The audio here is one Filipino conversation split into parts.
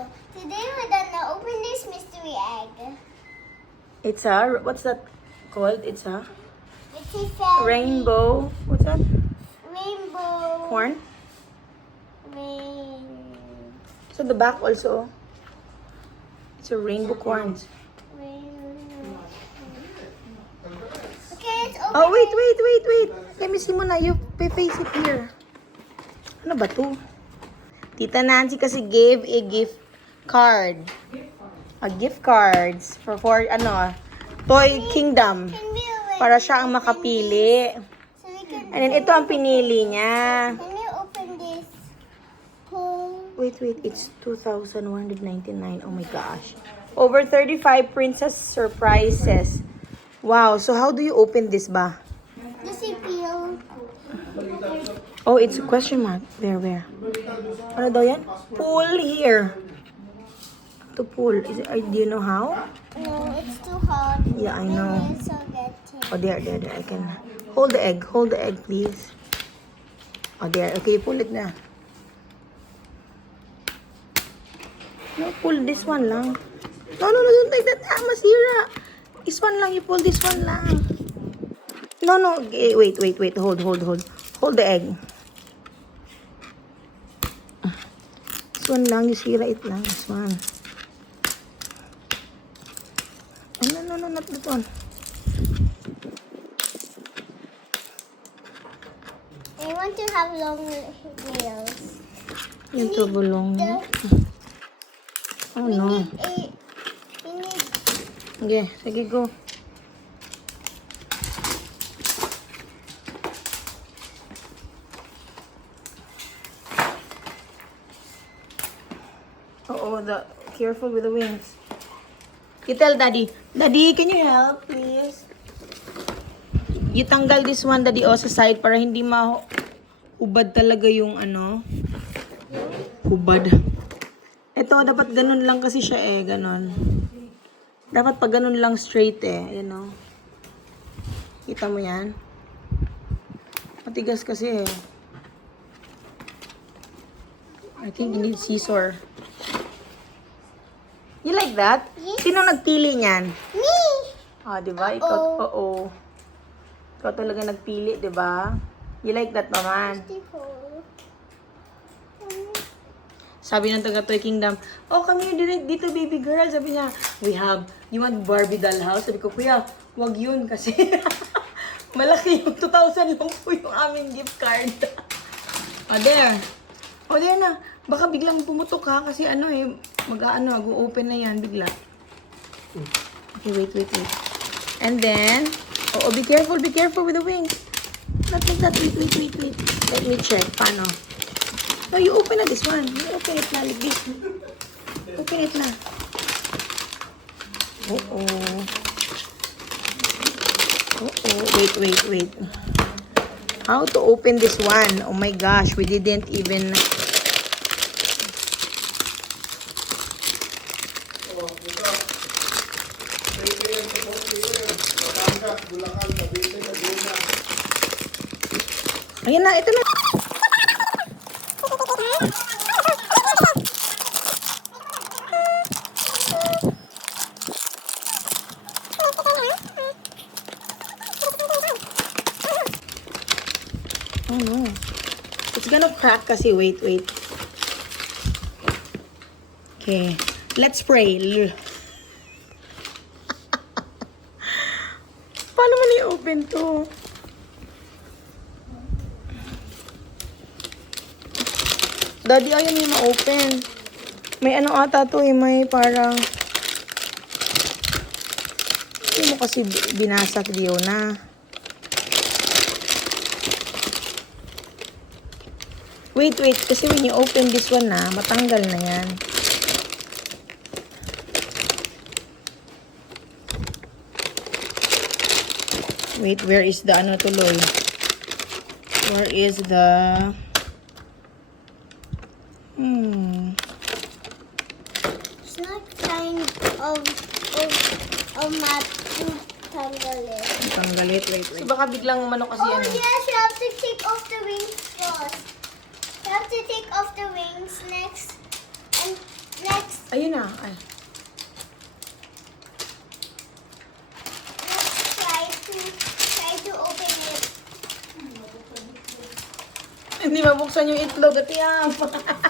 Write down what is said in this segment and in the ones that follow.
video. Today we're gonna open this mystery egg. It's a, what's that called? It's a It's a rainbow, what's that? rainbow Corn? rain. So the back also, it's a rainbow corns. rain. Okay, let's open Oh, wait, it. wait, wait, wait. Let me see muna. You face it here. Ano ba to? Tita Nancy kasi gave a gift card. A gift cards for, for ano, Toy Kingdom. Para siya ang makapili. And then ito ang pinili niya. Can we open this? Pull. Wait, wait. It's 2,199. Oh my gosh. Over 35 princess surprises. Wow. So how do you open this ba? It peel? Oh, it's a question mark. Where, where? Ano daw yan? Pull here. To pull. Is it, uh, do you know how? No, it's too hot. Yeah, I know. Oh, there, there, there. I can... Hold the egg. Hold the egg, please. Oh, there. Okay, pull it na. No, pull this one lang. No, no, no, don't take that. Ah, masira. This one lang. You pull this one lang. No, no. eh, Wait, wait, wait. Hold, hold, hold. Hold the egg. This one lang. You sira it lang. This one. No, no, no, not that one. I want to have long nails. Yung tubulong. The, Oh, we no. need a. We need. Sige, sige, go. Oo, the careful with the wings. You tell daddy, daddy, can you help, please? You tanggal this one, daddy, oh, sa side para hindi ma hubad talaga yung ano. Hubad. Ito, dapat ganun lang kasi siya eh, ganun. Dapat pag ganun lang straight eh, you know. Kita mo yan? Matigas kasi eh. I think you need scissor. You like that? Yes. Sino nagpili niyan? Me! Ah, di ba? Ikaw, oo. Ikaw talaga nagpili, di ba? You like that hole. Sabi ng taga Toy Kingdom, oh, here direct dito, baby girl. Sabi niya, we have, you want Barbie doll house? Sabi ko, kuya, wag yun kasi malaki yung 2,000 lang po yung aming gift card. oh, there. Oh, there na. Baka biglang pumutok ha kasi ano eh, mag-ano, mag-open na yan bigla. Okay, wait, wait, wait. And then, oh, oh, be careful, be careful with the wings. Not like that. Wait, wait, wait, wait. Let me check. Paano? No, you open na this one. You open it na like this. Open it na. Oo. Oo. Wait, wait, wait. How to open this one? Oh my gosh, we didn't even... Ayan na, ito na. Oh no. It's gonna crack kasi. Wait, wait. Okay. Let's pray. L- Paano man i-open to? Daddy, ayaw niya ma-open. May ano ata to eh, may parang... Hindi mo kasi bi- binasa, Fiona. Wait, wait. Kasi when you open this one na, matanggal na yan. Wait, where is the ano tuloy? Where is the... Hmm. It's not kind of of of mat to tangle it. Tanggalit, wait, wait. So baka biglang umano kasi Oh yan. eh. yes, you have to take off the wings first. You have to take off the wings next, and Next, Ayun na. Ay. let's try to try to open it. Hindi mabuksan yung itlog at yam.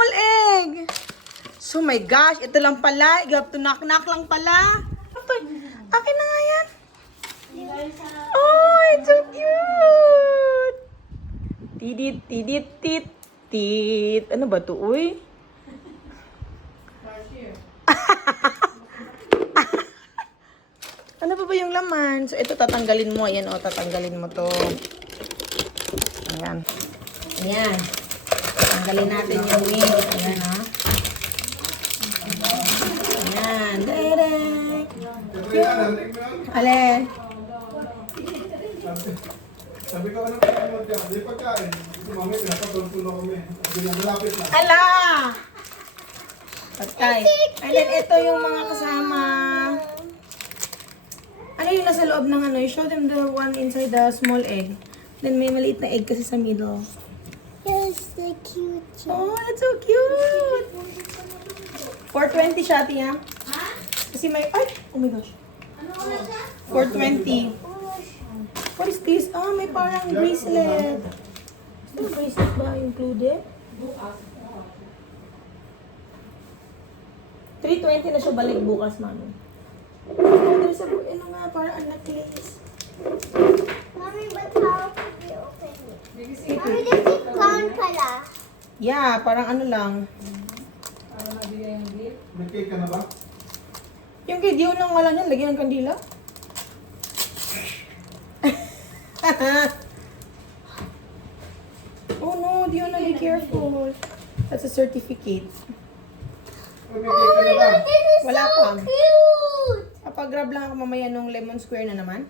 small egg. So my gosh, ito lang pala. You have to knock-knock lang pala. Ito, akin na nga yan. Oh, it's so cute. Tidit, tidit, tit, tit. Ano ba to, uy? Ano pa ba yung laman? So, ito tatanggalin mo. Ayan, o, tatanggalin mo to. Ayan. Ayan. Tanggalin natin yung wing. Ayan, ha. Ayan. Direct. Alin? Sabi ko, ano pa ano dyan? Hindi pagkain. Ito mami, pinapatulong kami. Malapit na. Ala! Patay. And then, ito yung mga kasama. Ano yung nasa loob ng ano? You show them the one inside the small egg. Then, may maliit na egg kasi sa middle. The cute. Oh, that's so cute! 420 siya, Tia. Kasi may... Ay! Oh my gosh. 420. What is this? Ah, may parang bracelet. Is there bracelet ba included? 320 na siya balik bukas, mami. Oh, there's a... Ano nga, parang a necklace. Mommy, but how could we open it? Mommy, there's clown pala. Yeah, parang ano lang. May cake ka na ba? Yung kay Dio nang wala niya, lagyan ng kandila. oh no, Dio na, be careful. That's a certificate. May Oh cake ka my na ba? god, this is Wala so pa. cute! Kapag-grab lang ako mamaya nung lemon square na naman.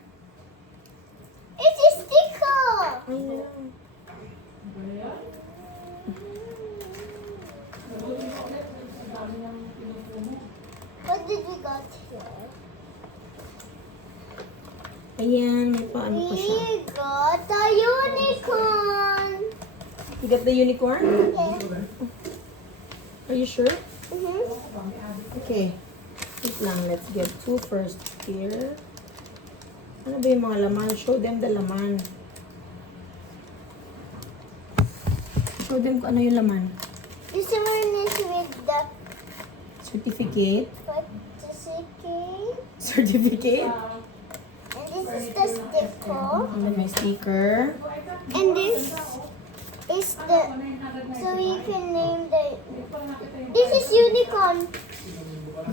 It's a sticker! What did we got here? Ayan, may paano pa siya. We got a unicorn! You got the unicorn? Yeah. Are you sure? Mm-hmm. Okay. Wait lang, let's get two first here. Ano ba yung mga laman? Show them the laman. Show them kung ano yung laman. This one is with the Certificate. certificate. Certificate. And this is the sticker. And then may sticker. And this is the so you can name the this is unicorn.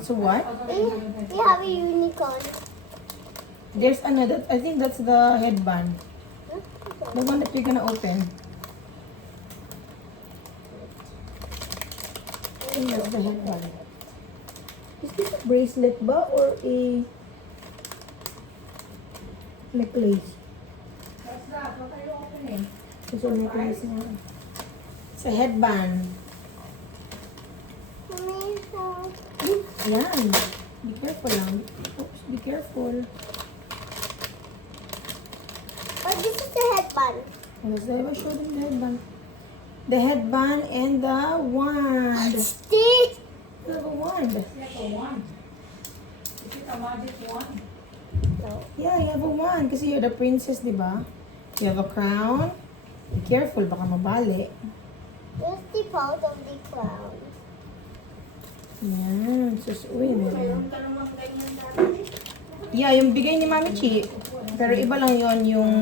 So what? We, we have a unicorn. There's another, I think that's the headband. The one that you're gonna open. I think that's the headband. Is this a bracelet ba or a necklace? It's a necklace nga. It's a headband. Ayan. Be careful lang. Oops, be careful. oh, this is the headband. Yes, I will show them the headband. The headband and the wand. What's this? You have a wand. No. Yeah, you have a wand. Kasi you're the princess, di ba? You have a crown. Be careful, baka mabali. Where's the part of the crown? Yan. Sus, uy, meron. Yeah, yung bigay ni Mami Chi. Pero iba lang yon yung...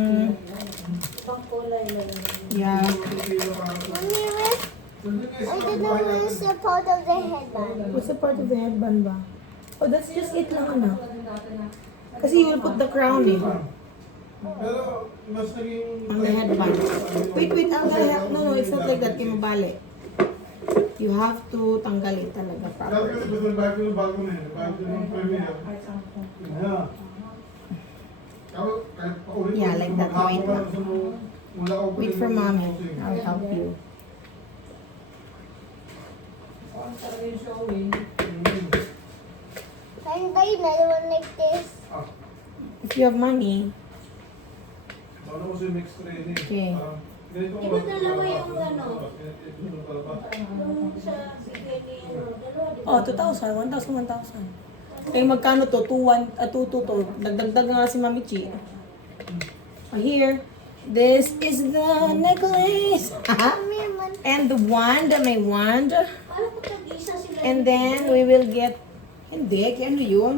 Yeah. Mommy, where's I don't know where's the part of the headband. What's the part of the headband ba? Oh, that's just it lang, anak. Kasi you will put the crown eh. Pero mas naging... Ang headband. Wait, wait, ang galahap. No, no, it's not like that. Kaya mabali. You have to tanggalin talaga Dati proper. kasi gusto ng bago ng bago na yun. Bago ng premier. Yeah. Yeah, like that. Wait Wait for mommy. I'll help you. Mm. Can I buy another one like this? Ah, If you have money, Ano ko si mixed training. Okay. Parang ganito Di ba dalawa yung ano? Ganito yung palabas. Yung sa bigay ni ano, dalawa, di ba? oh, 2,000, 1,000, 1,000. Eh, magkano to? 2, 1, uh, 2, 2 to. Nagdagdag nga si Mami Chi. Oh, here. This is the necklace. And the wand, may wand. Alam ko tag-isa sila. And then, we will get... Hindi, kaya ano yun?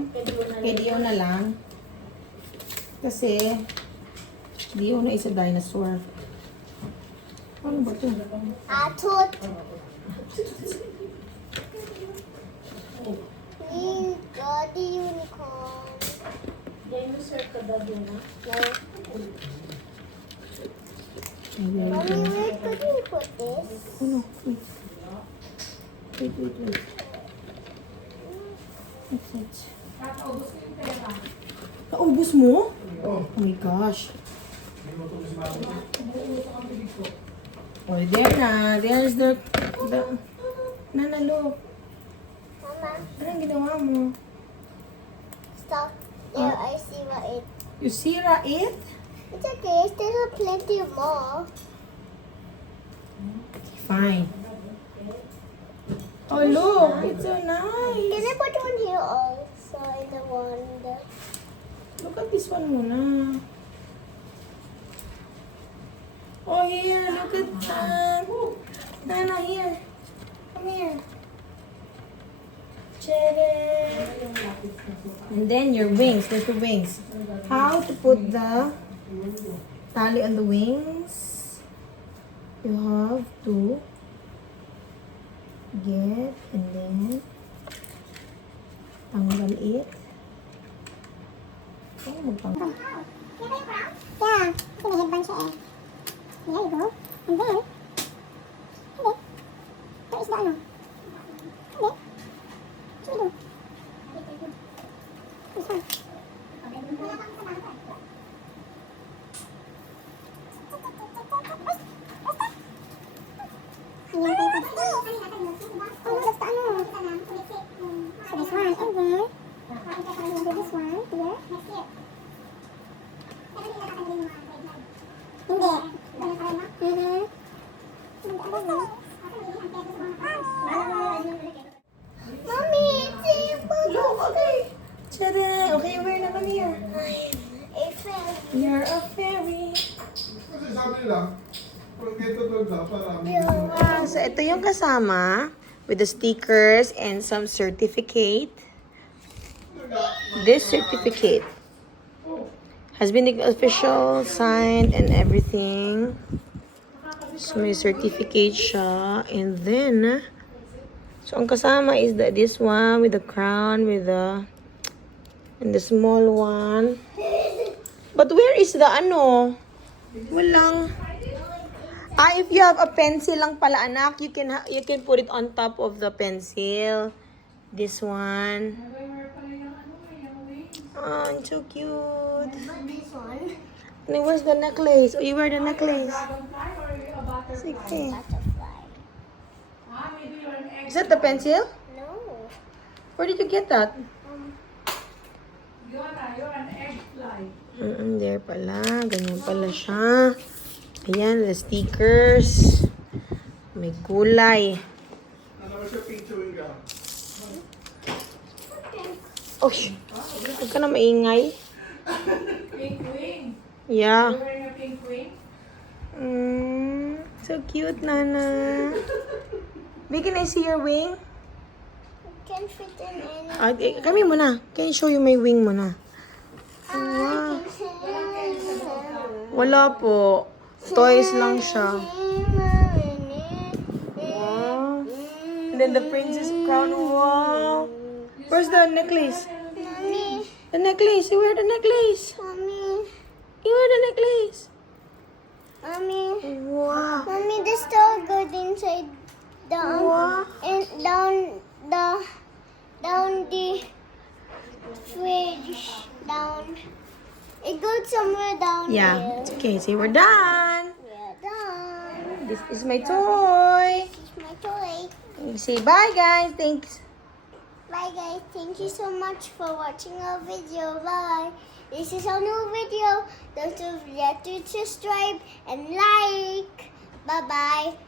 Kay Dio na lang. Kasi, Dio na is a dinosaur. Ano ba ito? Atot. Daddy Unicorn. Dinosaur ka yun, ha? No. Mommy, where could we put this? Ano? Wait. Wait, wait, wait. What's it? Naubos mo? Oh, Oh my gosh. Oh, there na. There's the... the Nana, look. Mama, Anong ginawa mo? stop. There, I see what it. You see, it? It's okay. There's plenty more. Fine. Oh, look. It's so nice. Can I put one here also in the wand? Look at this one muna. Oh, here. Look at that. Nana, here. Come here. Cheddar. And then your wings. There's the wings. How to put the tali on the wings. You have to get and then tanggal it. Oh, magtanggal. Yeah, in the headband siya eh. There you go. And then, hindi. Where is the? This one. Ayan, tayo pa. Oh, that's the ano. So this one, and then, we do this one here. Hindi. Mhm. Mommy, it's a Look, okay. Tada! Okay, wear na kami here. A fan. You're a fairy. Kasi sabi nila, doon daw, para Ah, so ito yung kasama with the stickers and some certificate. This certificate has been official signed and everything. So may certificate siya. And then, so ang kasama is the, this one with the crown, with the, and the small one. But where is the ano? Walang, Ah, if you have a pencil lang pala, anak, you can you can put it on top of the pencil. This one. Oh, it's so cute. And where's the necklace? Oh, you wear the necklace. Sige. Is that the pencil? No. Where did you get that? Um, Mm there pala. Ganyan pala siya. Ayan, the stickers. May kulay. Oh. Huwag ka na maingay. Pink wing. Yeah. You're wearing a pink wing? Mm, so cute, Nana. Big, can I see your wing? Can fit in any. Ah, eh, kami muna. Can I show you my wing muna? I can fit Wala po. Toys lang siya. Wow. And then the princess crown. Wow. Where's the necklace? Mommy, The necklace. You wear the necklace. mommy, You wear the necklace. Mommy, Wow. mommy, the star goes inside down Wow. Yeah. there. Okay, say we're done. We're done. This is my toy. This is my toy. Say bye, guys. Thanks. Bye guys, thank you so much for watching our video. Bye. This is our new video. Don't forget to subscribe and like. Bye bye.